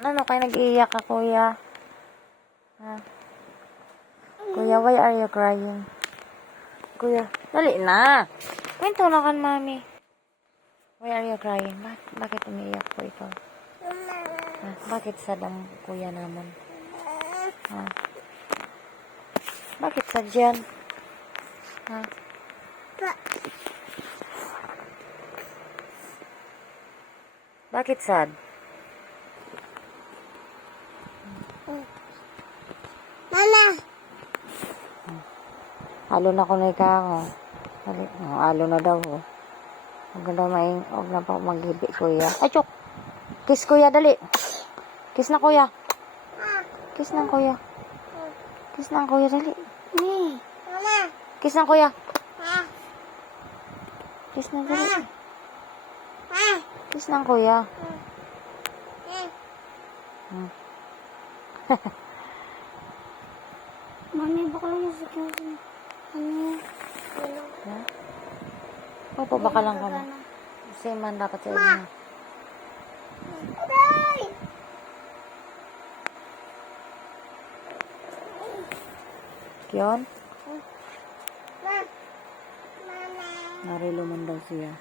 Ano kayo nag-iiyak ka, kuya? Ha? Kuya, why are you crying? Kuya, dali na. Kwento na kan, mami. Why are you crying? Bakit umiiyak po ikaw? Ha? Bakit sad ang kuya naman? Ha? Bakit sad yan? Ha? Bakit sad? Mama! Halo na ko na ikaw. Halo na daw. Huwag na pa maghibi, kuya. Ay, chok! Kiss, kuya, dali. Kiss na, kuya. Kiss na, kuya. Kiss na, kuya, dali. Mama! Kiss na, kuya. Kiss na, dali. Kiss na, kuya. Mami, baka lang yung kasi. Ha? Opo, baka lang kami. Same man dapat sa inyo. Aray! Yun? Mama! Narilo man daw siya.